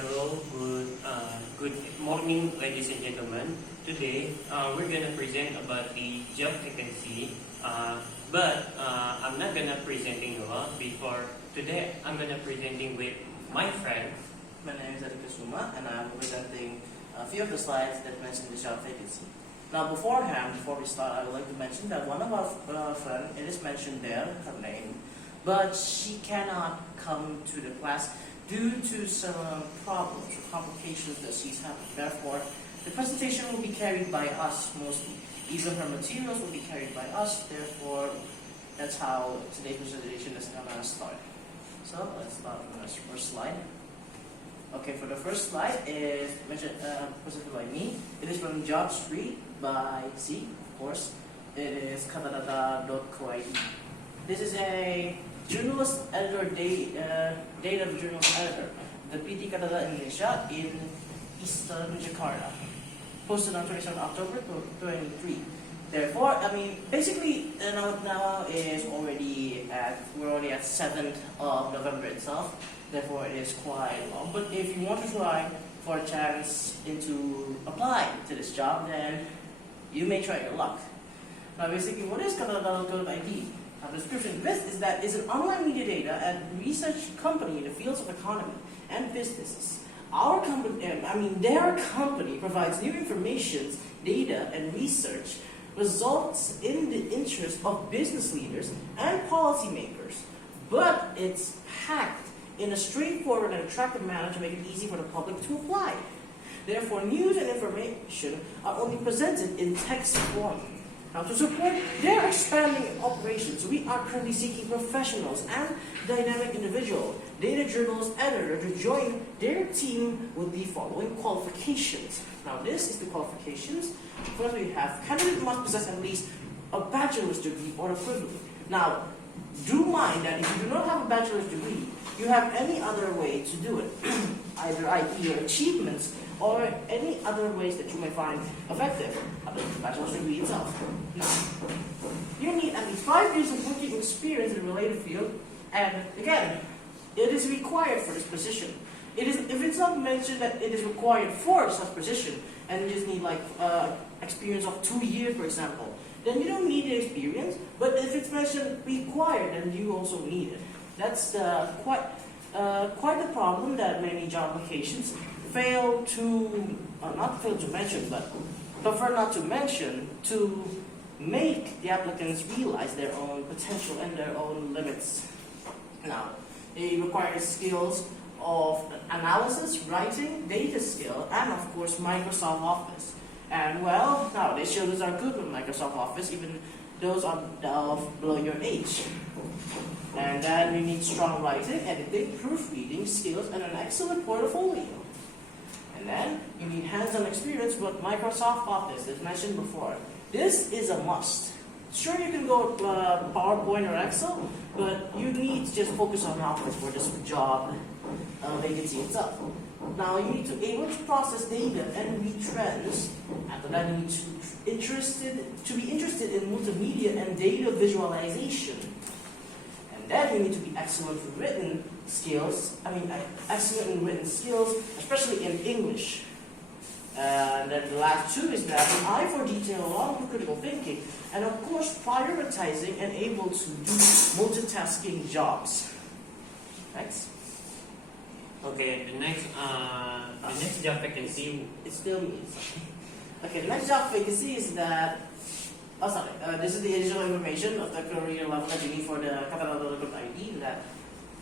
Hello, good morning, ladies and gentlemen. Today, we're gonna present about the job vacancy. I'm not gonna presenting a lot. Before today, I'm gonna presenting with my friend. My name is Suma, and I'm presenting a few of the slides that mention the job vacancy. Now, before we start, I would like to mention that one of our friends, it is mentioned there, her name, but she cannot come to the class due to some problems or complications that she's having. Therefore, the presentation will be carried by us mostly. Even her materials will be carried by us. Therefore, that's how today's presentation is going to start. So, let's start with the first slide. Okay, for the first slide is presented by me. It is from Job Street by C, of course. It is katadata.co.id. This is a journalist editor, data journalist editor, the PT Katadata Indonesia in Eastern Jakarta. Posted on 27 October 2023. Therefore, basically now is we're already at 7th of November itself. Therefore, it is quite long. But if you want to try for a chance into applying to this job, then you may try your luck. Now, basically, what is katadata.co.id? Now, the description of this is that it's an online media data and research company in the fields of economy and businesses. Our company, their company provides new information, data, and research results in the interest of business leaders and policymakers, but it's packed in a straightforward and attractive manner to make it easy for the public to apply. Therefore, news and information are only presented in text form. Now, to support their expanding operations, we are currently seeking professionals and dynamic individual data journalist editor to join their team with the following qualifications. Now, this is the qualifications. First, we have candidate must possess at least a bachelor's degree or equivalent. Now, do mind that if you do not have a bachelor's degree, you have any other way to do it, either your achievements or any other ways that you may find effective, other than the bachelor's degree itself. Now, you need at least 5 years of working experience in a related field, and again, it is required for this position. If it's not mentioned that it is required for such position, and you just need experience of 2 years, for example, then you don't need the experience. But if it's mentioned required, then you also need it. That's quite the problem that many job applications not fail to mention, but prefer not to mention to make the applicants realize their own potential and their own limits. Now, it requires skills of analysis, writing, data skill, and of course Microsoft Office. And well, nowadays children are good with Microsoft Office, even those are below your age. And then we need strong writing, editing, proofreading skills, and an excellent portfolio. And then you need hands-on experience with Microsoft Office, as mentioned before. This is a must. Sure, you can go PowerPoint or Excel, but you need to just focus on Office for this job vacancy itself. Now, you need to be able to process data and read trends. After that, you need to be interested in multimedia and data visualization. And then you need to be excellent in written skills, especially in English. And then the last two is that an eye for detail along with critical thinking, and of course prioritizing and able to do multitasking jobs. Next. Okay, the next job vacancy. It still means. Okay, the next job vacancy is that. This is the additional information of the career level that you need for the katadata.co.id. That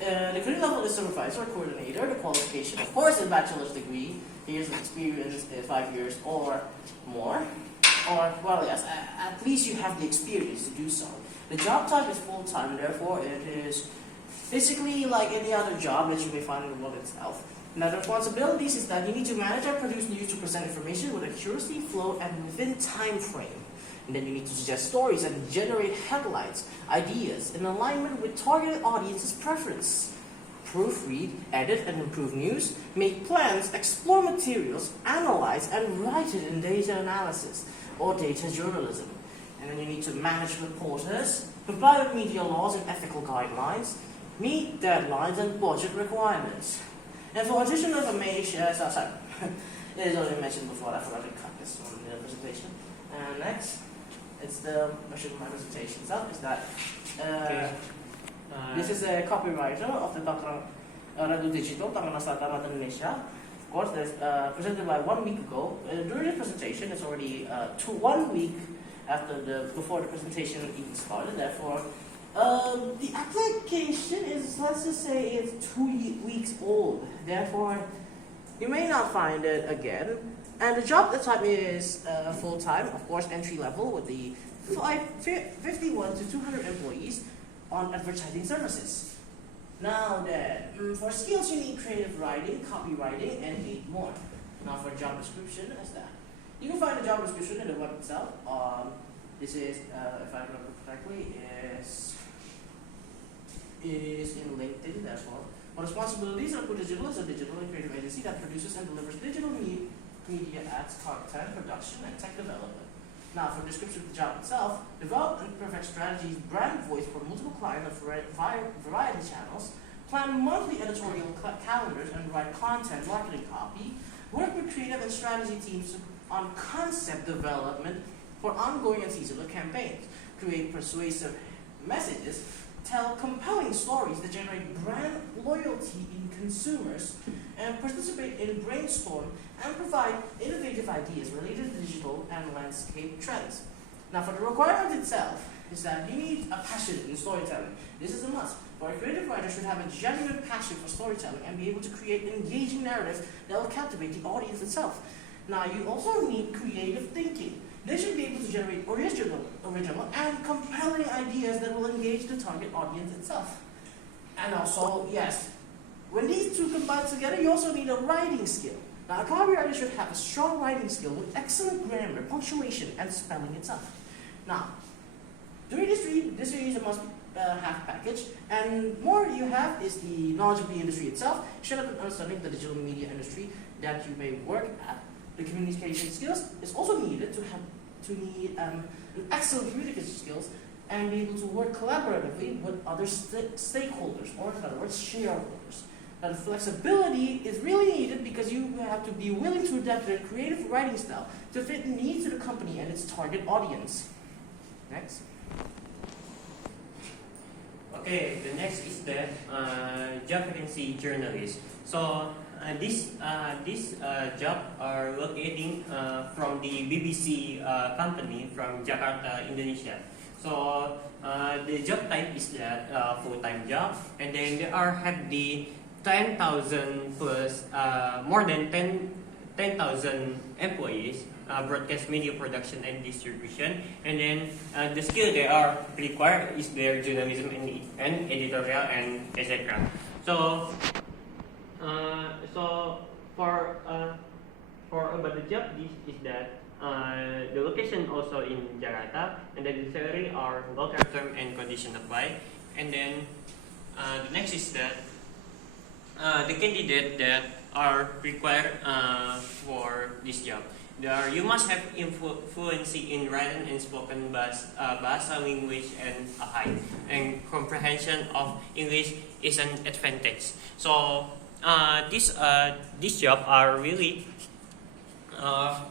the career level is supervisor or coordinator. The qualification, of course, is a bachelor's degree, years of experience, 5 years or more. Or, well, yes, at least you have the experience to do so. The job type is full-time, therefore it is basically like any other job that you may find in the world itself. Now, the responsibilities is that you need to manage and produce news to present information with accuracy, flow, and within time frame. And then you need to suggest stories and generate headlines, ideas, in alignment with targeted audience's preference. Proofread, edit, and improve news, make plans, explore materials, analyze, and write it in data analysis or data journalism. And then you need to manage reporters, comply with media laws and ethical guidelines, meet deadlines and budget requirements. And for additional information, sorry, it is already mentioned before. I forgot to cut this from the presentation. And next, it's the version of my presentation itself. Is that this is a copywriter of the Dr. Radio Digital, Tangerang Selatan, Indonesia. Of course, this presented by 1 week ago. During this presentation, it's already 1 week before the presentation even started. Therefore, the application is, let's just say, it's 2 weeks old. Therefore, you may not find it again. And the job type is full-time, of course, entry level with the 51 to 200 employees on advertising services. Now then, for skills you need creative writing, copywriting, and 8 more. Now for job description, is that you can find the job description in the web itself. This is, if I remember correctly, is in LinkedIn. Therefore, for responsibilities, Aku Digital is a digital and creative agency that produces and delivers digital media ads, content production, and tech development. Now, for description of the job itself, develop and perfect strategies, brand voice for multiple clients of variety channels, plan monthly editorial calendars and write content marketing copy, work with creative and strategy teams on concept development for ongoing and seasonal campaigns, create persuasive messages, tell compelling stories that generate brand loyalty in consumers, and participate in brainstorm and provide innovative ideas related to digital and landscape trends. Now for the requirement itself is that you need a passion in storytelling. This is a must. For a creative writer should have a genuine passion for storytelling and be able to create an engaging narrative that will captivate the audience itself. Now you also need creative thinking. They should be able to generate original and compelling ideas that will engage the target audience itself. And also, yes, when these two combine together, you also need a writing skill. Now, a copywriter should have a strong writing skill with excellent grammar, punctuation, and spelling itself. Now, during this read is a must-have package, and more you have is the knowledge of the industry itself, shut up and understanding the digital media industry that you may work at. The communication skills is also needed to need an excellent communication skills and be able to work collaboratively with other stakeholders, or in other words, shareholders. Now, the flexibility is really needed because you have to be willing to adapt your creative writing style to fit the needs of the company and its target audience. Next. Okay, the next is the job vacancy journalist. So this job are locating from the BBC company from Jakarta, Indonesia. So the job type is that full-time job, and then they have the 10,000 plus more than 10,000 employees, broadcast media production and distribution, and then the skill they are required is their journalism and editorial and etc. So for about the job, this is that the location also in Jakarta, and then the salary are local term and condition apply, and then the next is that the candidate that are required for this job. You must have fluency in written and spoken bahasa language and and comprehension of English is an advantage. So this job are really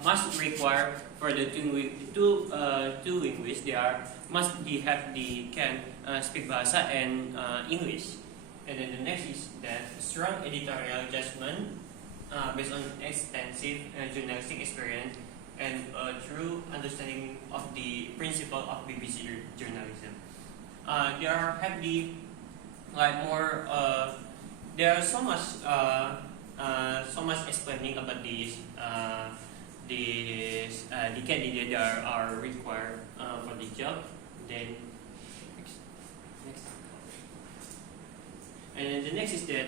must require for the two linguists. They can speak bahasa and English. And then the next is that strong editorial judgment based on extensive journalistic experience and a true understanding of the principle of BBC journalism. There have the there are so much explaining about the candidate that are required for the job. Then next. And the next is that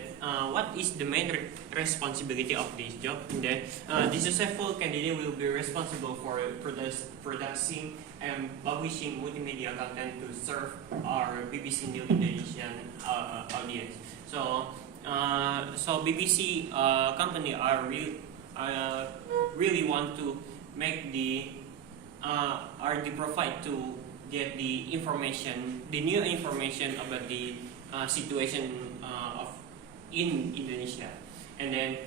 what is the main responsibility of this job? And then the successful candidate will be responsible for producing and publishing multimedia content to serve our BBC News Indonesian audience. So BBC company are really want to make the provide to get the information, the new information about the situation in Indonesia. And then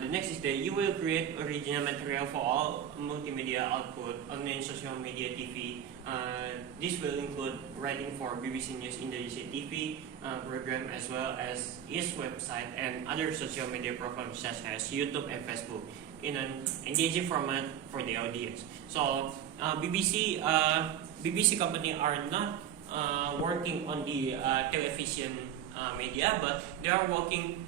the next is that you will create original material for all multimedia output, online, social media, TV. This will include writing for BBC News Indonesia TV program, as well as its website and other social media programs such as YouTube and Facebook in an engaging format for the audience. So BBC company are not working on the television media, but they are working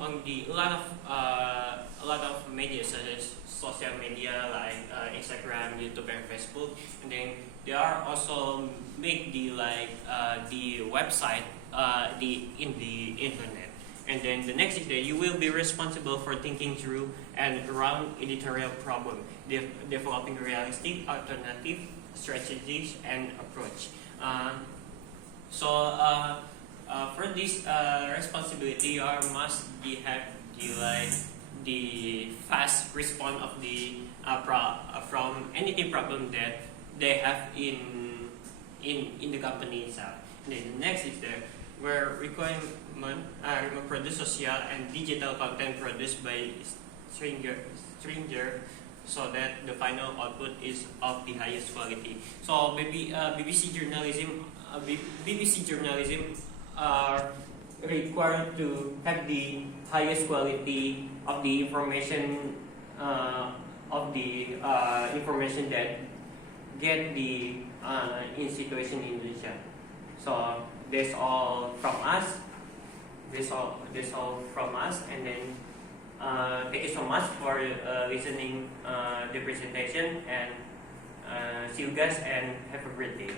on the a lot of media such as social media like Instagram, YouTube, and Facebook. And then they are also make the the website in the internet. And then the next is that you will be responsible for thinking through and around editorial problem, developing realistic alternative strategies and approach. For this responsibility, you must have the fast response of the from anything problem that they have in the company itself. And then the next is where requirement produce social and digital content produced by stranger so that the final output is of the highest quality. So BBC journalism are required to have the highest quality of the information information that get the in situation in Indonesia. So that's all from us. That's all from us. And then thank you so much for listening the presentation, and see you guys and have a great day.